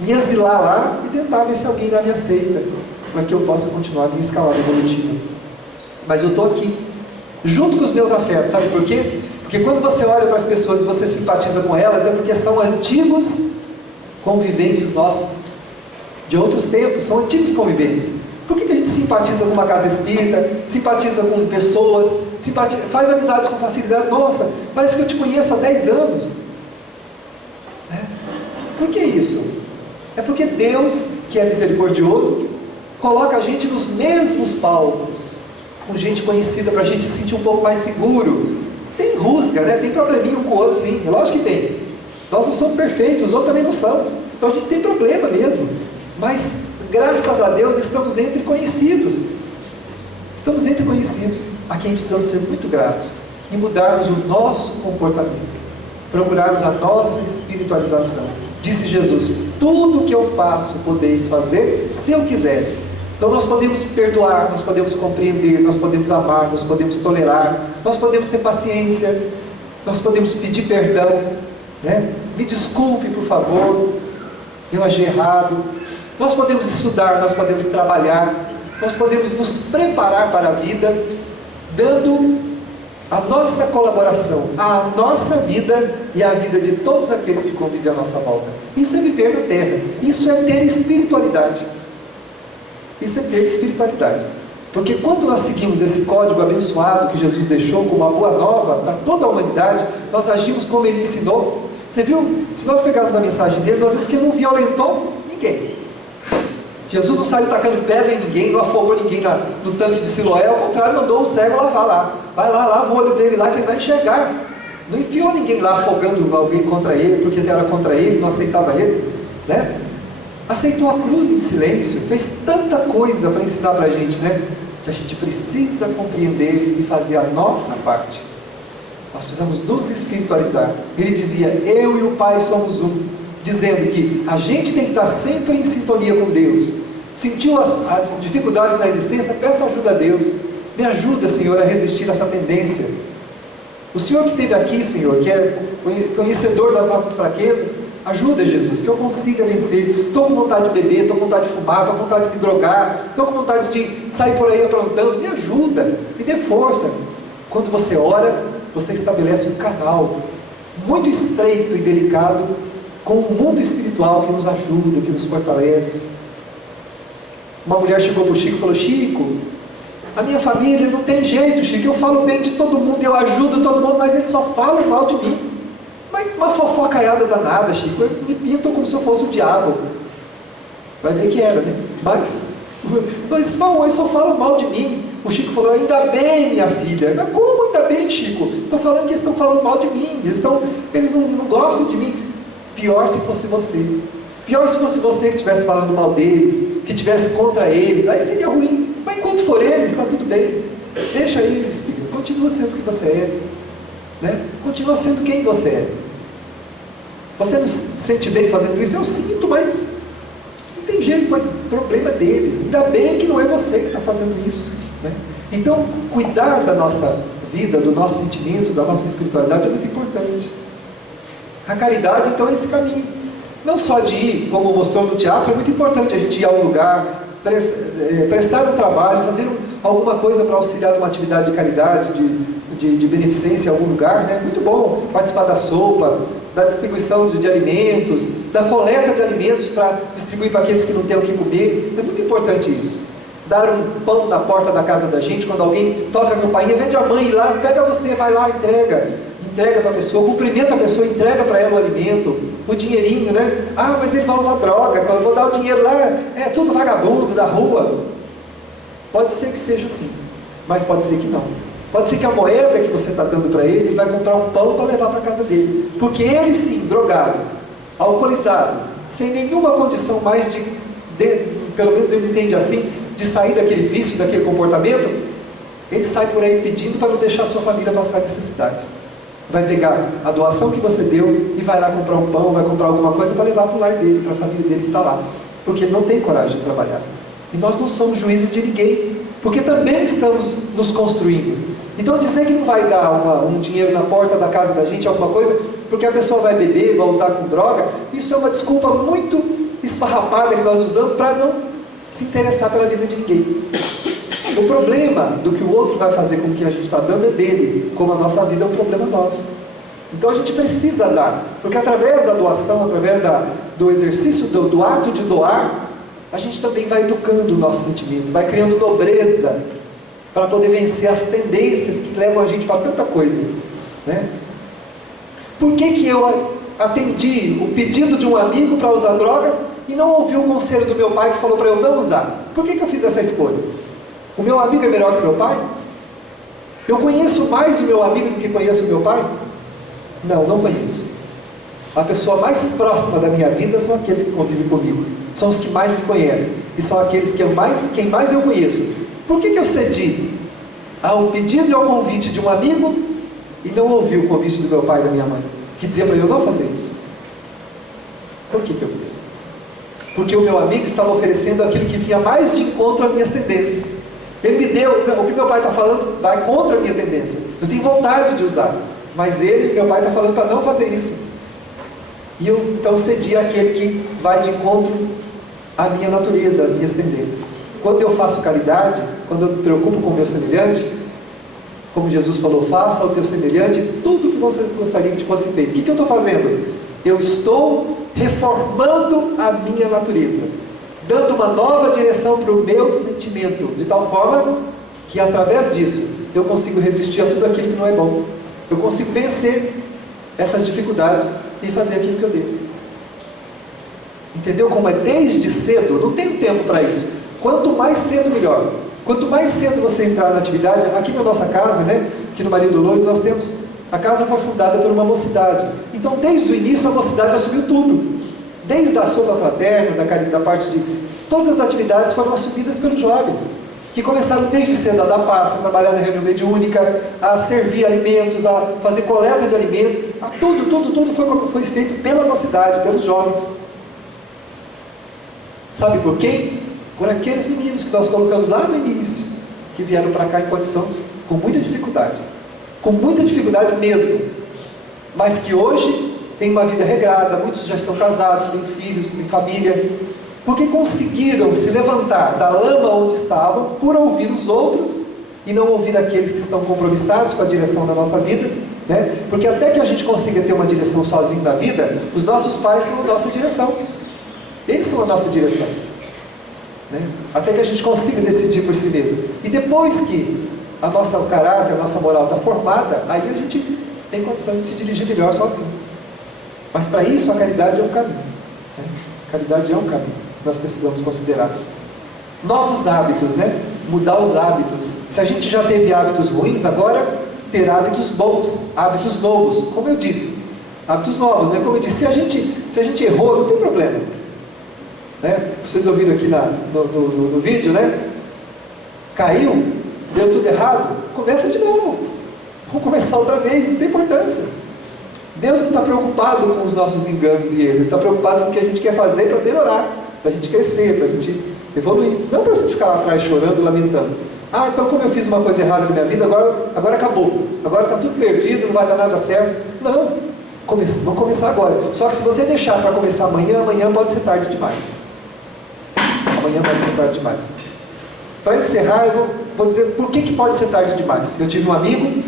me exilar lá e tentar ver se alguém lá me aceita, para que eu possa continuar a minha escalada evolutiva. Mas eu estou aqui, junto com os meus afetos, sabe por quê? Porque quando você olha para as pessoas e você simpatiza com elas, é porque são antigos conviventes nossos, de outros tempos, são antigos conviventes. Por que a gente simpatiza com uma casa espírita, simpatiza com pessoas, faz amizades com facilidade? Nossa, parece que eu te conheço há 10 anos. Por que isso? É porque Deus, que é misericordioso, coloca a gente nos mesmos palcos, com gente conhecida, para a gente se sentir um pouco mais seguro. Tem rusga, né? Tem probleminha um com o outro, sim, lógico que tem. Nós não somos perfeitos, os outros também não são. Então a gente tem problema mesmo. Mas, graças a Deus, estamos entre conhecidos. Estamos entre conhecidos, a quem precisamos ser muito gratos e mudarmos o nosso comportamento, procurarmos a nossa espiritualização. Disse Jesus: tudo o que eu faço podeis fazer se eu quiseres. Então nós podemos perdoar, nós podemos compreender, nós podemos amar, nós podemos tolerar, nós podemos ter paciência, nós podemos pedir perdão, né? Me desculpe, por favor, eu agi errado. Nós podemos estudar, nós podemos trabalhar, nós podemos nos preparar para a vida, dando a nossa colaboração, a nossa vida e a vida de todos aqueles que convivem à nossa volta. Isso é viver na terra, isso é ter espiritualidade. Isso é ter espiritualidade. Porque quando nós seguimos esse código abençoado que Jesus deixou como uma boa nova para toda a humanidade, nós agimos como Ele ensinou. Você viu? Se nós pegarmos a mensagem dele, nós vimos que Ele não violentou ninguém. Jesus não saiu tacando pedra em ninguém, não afogou ninguém no tanque de Siloé, ao contrário, mandou o cego lavar lá. Vai lá, lava o olho dele lá que ele vai enxergar. Não enfiou ninguém lá afogando alguém contra ele, porque era contra ele, não aceitava ele, né? Aceitou a cruz em silêncio, fez tanta coisa para ensinar para a gente, né? Que a gente precisa compreender e fazer a nossa parte. Nós precisamos nos espiritualizar. Ele dizia: eu e o Pai somos um, dizendo que a gente tem que estar sempre em sintonia com Deus. Sentiu as dificuldades na existência? Peça ajuda a Deus. Me ajuda, Senhor, a resistir a essa tendência. O Senhor que esteve aqui, Senhor, que é conhecedor das nossas fraquezas, ajuda, Jesus, que eu consiga vencer. Estou com vontade de beber, estou com vontade de fumar, estou com vontade de me drogar, estou com vontade de sair por aí aprontando. Me ajuda, me dê força. Quando você ora, você estabelece um canal muito estreito e delicado com o mundo espiritual que nos ajuda, que nos fortalece. Uma mulher chegou para o Chico e falou: Chico, a minha família não tem jeito, Chico, eu falo bem de todo mundo, eu ajudo todo mundo, mas eles só falam mal de mim. Mas uma fofocaiada danada, Chico, eles me pintam como se eu fosse o diabo. Vai ver que era, né? Mas eles só falam mal de mim. O Chico falou: ainda bem, minha filha. Mas como ainda bem, Chico? Estou falando que eles estão falando mal de mim, eles não gostam de mim. Pior se fosse você. Pior se fosse você que estivesse falando mal deles, que estivesse contra eles, aí seria ruim. Mas enquanto for eles, está tudo bem. Deixa eles, filho. Continua sendo o que você é, né? Continua sendo quem você é. Você não se sente bem fazendo isso? Eu sinto, mas não tem jeito, é problema deles. Ainda bem que não é você que está fazendo isso, né? Então, cuidar da nossa vida, do nosso sentimento, da nossa espiritualidade é muito importante. A caridade, então, é esse caminho. Não só de ir, como mostrou no teatro, é muito importante a gente ir a um lugar, prestar um trabalho, fazer alguma coisa para auxiliar numa atividade de caridade, de beneficência em algum lugar, né? Muito bom participar da sopa, da distribuição de alimentos, da coleta de alimentos para distribuir para aqueles que não têm o que comer. É muito importante isso. Dar um pão na porta da casa da gente, quando alguém toca a campainha, vende a mãe lá, pega você, vai lá, entrega para a pessoa, cumprimenta a pessoa, entrega para ela o alimento, o dinheirinho, né? Ah, mas ele vai usar droga, quando eu vou dar o dinheiro lá, é tudo vagabundo da rua. Pode ser que seja assim, mas pode ser que não. Pode ser que a moeda que você está dando para ele vai comprar um pão para levar para a casa dele, porque ele sim, drogado, alcoolizado, sem nenhuma condição mais pelo menos ele entende assim, de sair daquele vício, daquele comportamento, ele sai por aí pedindo para não deixar a sua família passar necessidade. Vai pegar a doação que você deu e vai lá comprar um pão, vai comprar alguma coisa para levar para o lar dele, para a família dele que está lá, porque ele não tem coragem de trabalhar. E nós não somos juízes de ninguém, porque também estamos nos construindo. Então dizer que não vai dar um dinheiro na porta da casa da gente, alguma coisa, porque a pessoa vai beber, vai usar com droga, isso é uma desculpa muito esfarrapada que nós usamos para não se interessar pela vida de ninguém. O problema do que o outro vai fazer com o que a gente está dando é dele, como a nossa vida é um problema nosso. Então a gente precisa dar, porque através da doação, através do exercício do ato de doar, a gente também vai educando o nosso sentimento, vai criando nobreza para poder vencer as tendências que levam a gente para tanta coisa, né? Por que eu atendi o pedido de um amigo para usar droga e não ouvi o conselho do meu pai que falou para eu não usar? Por que eu fiz essa escolha? O meu amigo é melhor que o meu pai? Eu conheço mais o meu amigo do que conheço o meu pai? Não, não conheço. A pessoa mais próxima da minha vida são aqueles que convivem comigo, são os que mais me conhecem, e são aqueles que quem mais eu conheço. Por que eu cedi ao pedido e ao convite de um amigo e não ouvi o convite do meu pai e da minha mãe, que dizia para eu não fazer isso? Por que eu fiz? Porque o meu amigo estava oferecendo aquilo que vinha mais de encontro às minhas tendências. Ele me deu, o que meu pai está falando vai contra a minha tendência. Eu tenho vontade de usar, mas meu pai está falando para não fazer isso. E eu então cedi àquele que vai de encontro à minha natureza, às minhas tendências. Quando eu faço caridade, quando eu me preocupo com o meu semelhante, como Jesus falou, faça ao teu semelhante tudo o que você gostaria que fosse feito. O que eu estou fazendo? Eu estou reformando a minha natureza, dando uma nova direção para o meu sentimento, de tal forma que através disso eu consigo resistir a tudo aquilo que não é bom. Eu consigo vencer essas dificuldades e fazer aquilo que eu devo. Entendeu como é desde cedo? Não tenho tempo para isso. Quanto mais cedo, melhor. Quanto mais cedo você entrar na atividade, aqui na nossa casa, né, aqui no Maria Dolores, nós temos, a casa foi fundada por uma mocidade. Então, desde o início, a mocidade assumiu tudo. Desde a sopa fraterna, da parte de... Todas as atividades foram assumidas pelos jovens, que começaram desde cedo a dar passe, a trabalhar na reunião mediúnica, a servir alimentos, a fazer coleta de alimentos, tudo foi feito pela mocidade, pelos jovens. Sabe por quem? Por aqueles meninos que nós colocamos lá no início, que vieram para cá em condição com muita dificuldade mesmo, mas que hoje têm uma vida regrada, muitos já estão casados, têm filhos, têm família, porque conseguiram se levantar da lama onde estavam, por ouvir os outros, e não ouvir aqueles que estão compromissados com a direção da nossa vida, né? Porque até que a gente consiga ter uma direção sozinho na vida, os nossos pais são a nossa direção. Eles são a nossa direção, né? Até que a gente consiga decidir por si mesmo. E depois que o caráter, a nossa moral está formada, aí a gente tem condição de se dirigir melhor sozinho. Mas para isso a caridade é um caminho, né? A caridade é um caminho que nós precisamos considerar. Novos hábitos, né? Mudar os hábitos. Se a gente já teve hábitos ruins, agora ter hábitos bons, hábitos novos. Como eu disse, hábitos novos, né? Como eu disse, se a gente errou, não tem problema, né? Vocês ouviram aqui no vídeo, né? Caiu, deu tudo errado, começa de novo. Vamos começar outra vez, não tem importância. Deus não está preocupado com os nossos enganos e erros, Ele está preocupado com o que a gente quer fazer para melhorar, para a gente crescer, para a gente evoluir. Não para a gente ficar lá atrás chorando, lamentando. Ah, então como eu fiz uma coisa errada na minha vida, agora acabou. Agora está tudo perdido, não vai dar nada certo. Não, vamos começar agora. Só que se você deixar para começar amanhã pode ser tarde demais. Amanhã pode ser tarde demais. Para encerrar, eu vou dizer por que pode ser tarde demais. Eu tive um amigo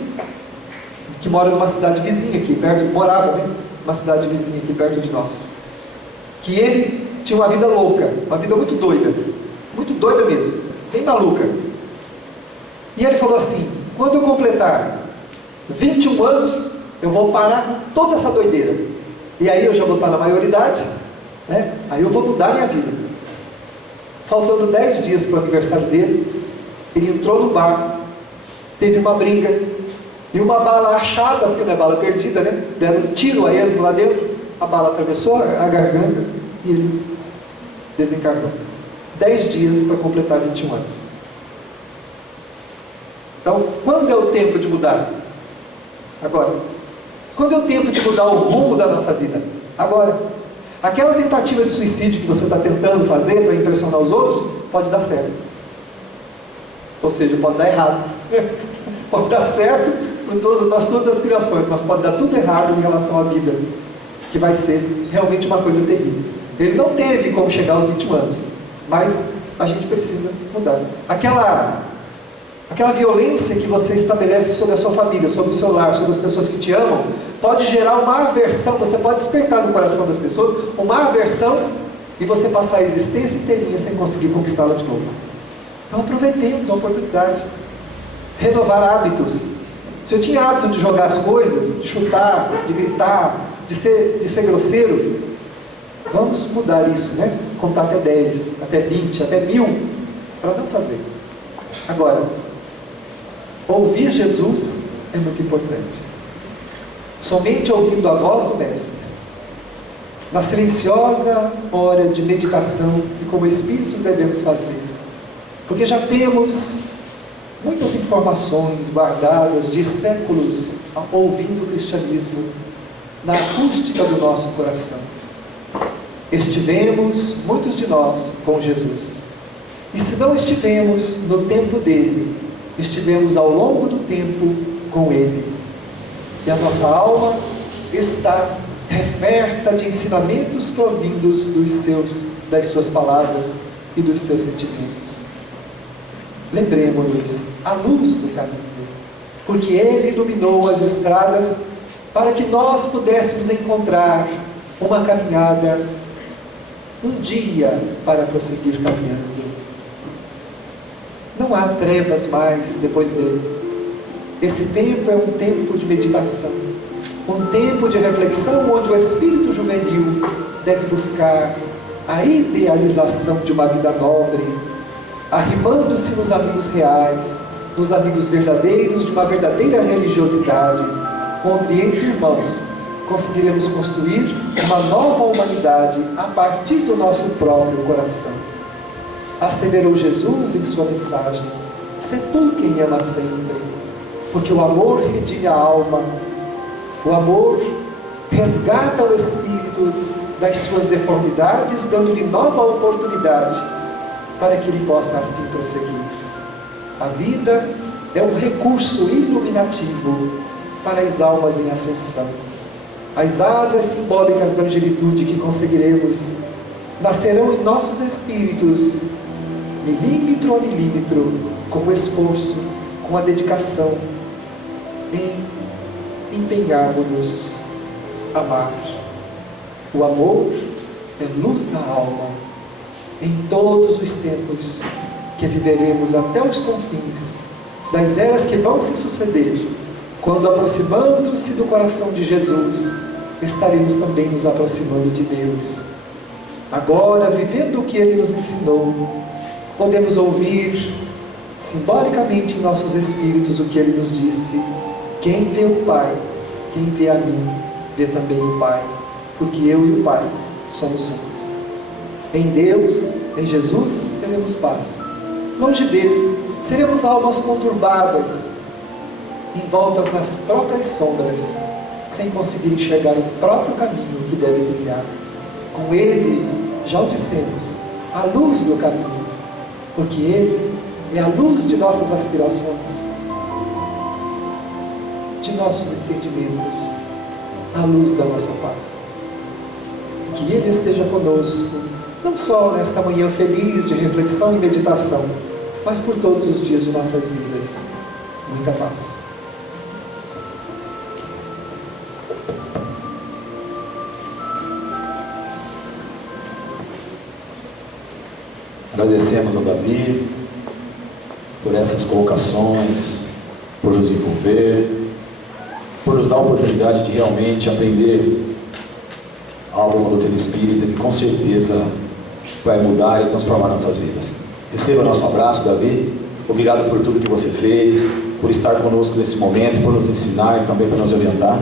que mora numa cidade vizinha aqui, morava, né? Uma cidade vizinha aqui perto de nós. Que ele tinha uma vida louca, uma vida muito doida mesmo, bem maluca. E ele falou assim: quando eu completar 21 anos, eu vou parar com toda essa doideira. E aí eu já vou estar na maioridade, né? Aí eu vou mudar a minha vida. Faltando 10 dias para o aniversário dele, ele entrou no bar, teve uma briga, e uma bala achada, porque não é bala perdida, né? Deram um tiro a esmo lá dentro, a bala atravessou a garganta e ele desencarnou. 10 dias para completar 21 anos. Então, quando é o tempo de mudar? Agora. Quando é o tempo de mudar o rumo da nossa vida? Agora. Aquela tentativa de suicídio que você está tentando fazer para impressionar os outros, pode dar certo. Ou seja, pode dar errado. Pode dar certo nas suas aspirações, mas pode dar tudo errado em relação à vida, que vai ser realmente uma coisa terrível. Ele não teve como chegar aos 21 anos, mas a gente precisa mudar. Aquela violência que você estabelece sobre a sua família, sobre o seu lar, sobre as pessoas que te amam, pode gerar uma aversão. Você pode despertar no coração das pessoas uma aversão e você passar a existência inteirinha sem conseguir conquistá-la de novo. Então aproveitemos a oportunidade. Renovar hábitos. Se eu tinha hábito de jogar as coisas, de chutar, de gritar, de ser grosseiro, vamos mudar isso, né? Contar até 10, até 20, até 1000, para não fazer. Agora, ouvir Jesus é muito importante. Somente ouvindo a voz do Mestre, na silenciosa hora de meditação que como espíritos devemos fazer, porque já temos muitas informações guardadas de séculos ouvindo o cristianismo na acústica do nosso coração. Estivemos, muitos de nós, com Jesus. E se não estivemos no tempo dele, estivemos ao longo do tempo com ele. E a nossa alma está referta de ensinamentos provindos das suas palavras e dos seus sentimentos. Lembremos-nos a luz do caminho, porque ele iluminou as estradas para que nós pudéssemos encontrar uma caminhada, um dia para prosseguir caminhando. Não há trevas mais depois dele. Esse tempo é um tempo de meditação, um tempo de reflexão onde o espírito juvenil deve buscar a idealização de uma vida nobre, arrimando-se nos amigos reais, nos amigos verdadeiros de uma verdadeira religiosidade, onde entre irmãos conseguiremos construir uma nova humanidade a partir do nosso próprio coração. Asseverou Jesus em sua mensagem: "Sê tu quem ama sempre", porque o amor redime a alma, o amor resgata o espírito das suas deformidades, dando-lhe nova oportunidade para que ele possa assim prosseguir. A vida é um recurso iluminativo para as almas em ascensão. As asas simbólicas da angelitude que conseguiremos nascerão em nossos espíritos, milímetro a milímetro, com o esforço, com a dedicação, em empenharmos-nos a amar. O amor é luz da alma. Em todos os tempos que viveremos até os confins das eras que vão se suceder, quando aproximando-se do coração de Jesus, estaremos também nos aproximando de Deus. Agora, vivendo o que Ele nos ensinou, podemos ouvir simbolicamente em nossos espíritos o que Ele nos disse: quem vê o Pai, quem vê a mim, vê também o Pai, porque eu e o Pai somos um. Em Deus, em Jesus, teremos paz. Longe dele, seremos almas conturbadas, envoltas nas próprias sombras, sem conseguir enxergar o próprio caminho que deve trilhar. Com Ele, já o dissemos, a luz do caminho, porque Ele é a luz de nossas aspirações, de nossos entendimentos, a luz da nossa paz. Que Ele esteja conosco, não só nesta manhã feliz de reflexão e meditação, mas por todos os dias de nossas vidas. Muita paz. Agradecemos ao Davi por essas colocações, por nos envolver, por nos dar a oportunidade de realmente aprender algo com a doutrina espírita que com certeza vai mudar e transformar nossas vidas. Receba nosso abraço, Davi. Obrigado por tudo que você fez, por estar conosco nesse momento, por nos ensinar e também por nos orientar.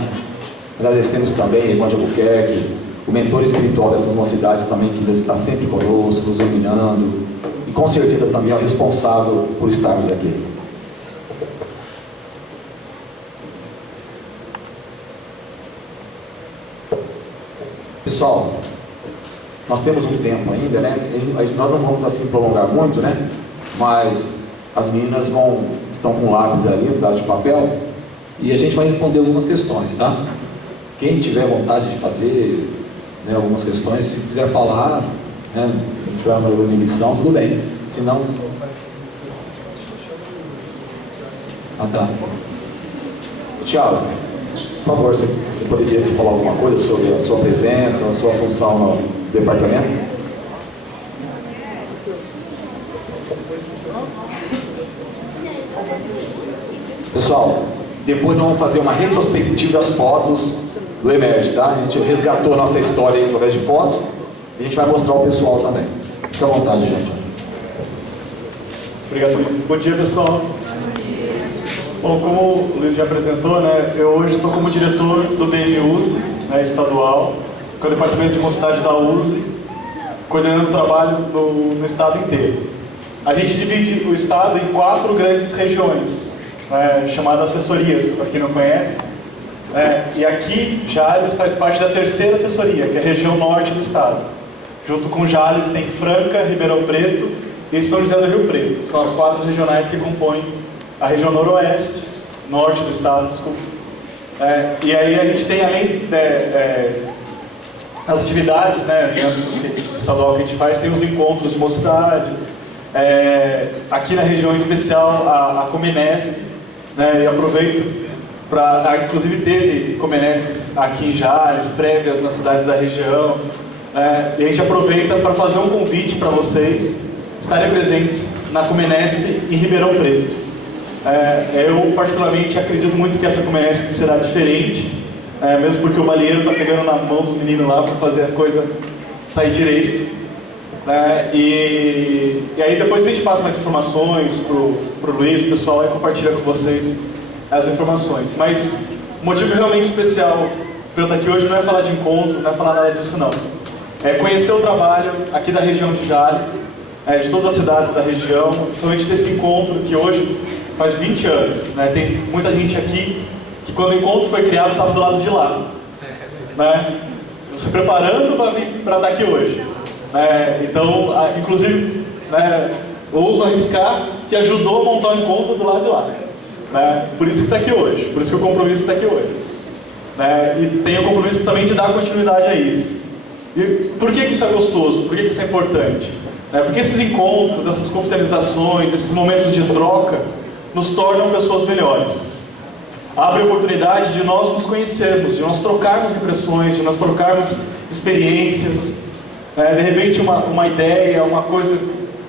Agradecemos também a irmã de Albuquerque, o mentor espiritual dessas mocidades também, que está sempre conosco, nos iluminando, e com certeza também é o responsável por estarmos aqui. Pessoal, nós temos um tempo ainda, né? Nós não vamos assim prolongar muito, né? Mas as meninas estão com lápis ali, um pedaço de papel, e a gente vai responder algumas questões, tá? Quem tiver vontade de fazer, né, algumas questões, se quiser falar, né, se tiver uma emissão, tudo bem. Se não... Ah, tá. Tiago, por favor, você poderia falar alguma coisa sobre a sua presença, a sua função no departamento? Pessoal, depois nós vamos fazer uma retrospectiva das fotos do Emerge, tá? A gente resgatou a nossa história aí através de fotos e a gente vai mostrar ao pessoal também. Fique à vontade, gente. Obrigado, Luiz. Bom dia, pessoal. Bom, como o Luiz já apresentou, né, eu hoje estou como diretor do DMUSE, né, estadual, que é o departamento de mocidade da USE, coordenando o trabalho no estado inteiro. A gente divide o estado em 4 grandes regiões, né, chamadas assessorias, para quem não conhece. E aqui, Jales faz parte da 3ª assessoria, que é a região norte do estado. Junto com Jales tem Franca, Ribeirão Preto e São José do Rio Preto. São as 4 regionais que compõem a região noroeste, norte do estado, desculpa. E aí a gente tem, além as atividades, né, estadual que a gente faz, tem os encontros de mocidade, aqui na região especial a Comenesc, né, e aproveito para, inclusive teve Comenesc aqui em Jales, prévias nas cidades da região, e a gente aproveita para fazer um convite para vocês estarem presentes na Comenesc em Ribeirão Preto. Eu particularmente acredito muito que essa Comenesc será diferente, mesmo porque o balieiro está pegando na mão dos meninos lá para fazer a coisa sair direito. E aí depois a gente passa mais informações pro Luiz, pessoal, e compartilha com vocês as informações. Mas o motivo realmente especial para eu estar aqui hoje não é falar de encontro, não é falar nada disso não. É conhecer o trabalho aqui da região de Jales, de todas as cidades da região, principalmente desse encontro que hoje faz 20 anos. Né? Tem muita gente aqui que quando o encontro foi criado estava do lado de lá. Né? Se preparando para estar aqui hoje. Então, inclusive, eu ouso arriscar que ajudou a montar o encontro do lado de lá. Por isso que está aqui hoje, por isso que o compromisso está aqui hoje. E tem o compromisso também de dar continuidade a isso. E por que isso é gostoso? Por que isso é importante? Porque esses encontros, essas confraternizações, esses momentos de troca nos tornam pessoas melhores. abre a oportunidade de nós nos conhecermos, de nós trocarmos impressões, de nós trocarmos experiências, né? De repente uma ideia, uma coisa,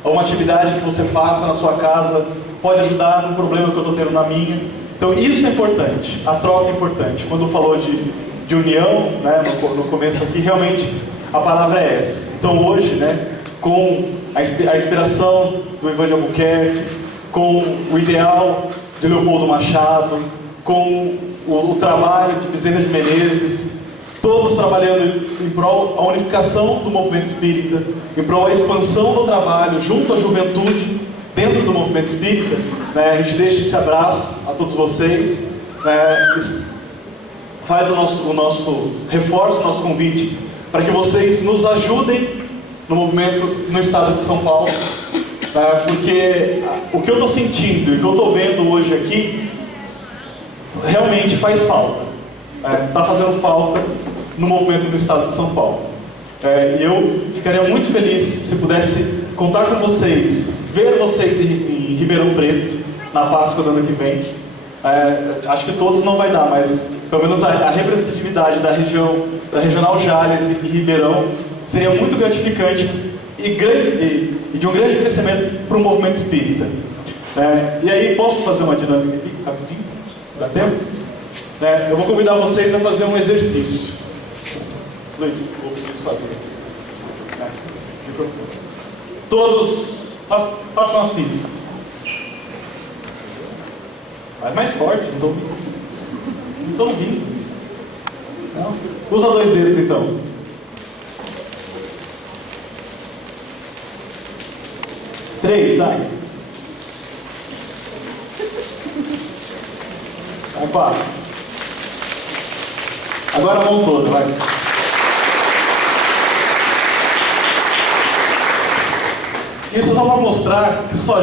uma atividade que você faça na sua casa pode ajudar no problema que eu estou tendo na minha. Então isso é importante, a troca é importante. Quando falou de união, né, no começo aqui, realmente a palavra é essa. Então hoje, né, com a inspiração do Ivan de Albuquerque, com o ideal de Leopoldo Machado, com o trabalho de Bezerra de Menezes, todos trabalhando em prol da unificação do movimento espírita, em prol da expansão do trabalho junto à juventude dentro do movimento espírita, né, a gente deixa esse abraço a todos vocês, né, faz reforça o nosso convite para que vocês nos ajudem no movimento no estado de São Paulo, porque o que eu estou sentindo e o que eu estou vendo hoje aqui realmente faz falta, está fazendo falta no movimento no estado de São Paulo. E eu ficaria muito feliz se pudesse contar com vocês, ver vocês em Ribeirão Preto, na Páscoa do ano que vem. Acho que todos não vai dar, mas pelo menos a representatividade da Regional Jales e Ribeirão seria muito gratificante e de um grande crescimento para o movimento espírita. E aí, posso fazer uma dinâmica aqui, rapidinho? Dá tempo? Eu vou convidar vocês a fazer um exercício. Luiz, vou fazer. Todos façam assim. Faz mais forte, não estou ouvindo. Não estou ouvindo. Não? Usa 2 deles então. Três, sai. Vai, 4. Agora a mão toda, vai. Isso só para mostrar que só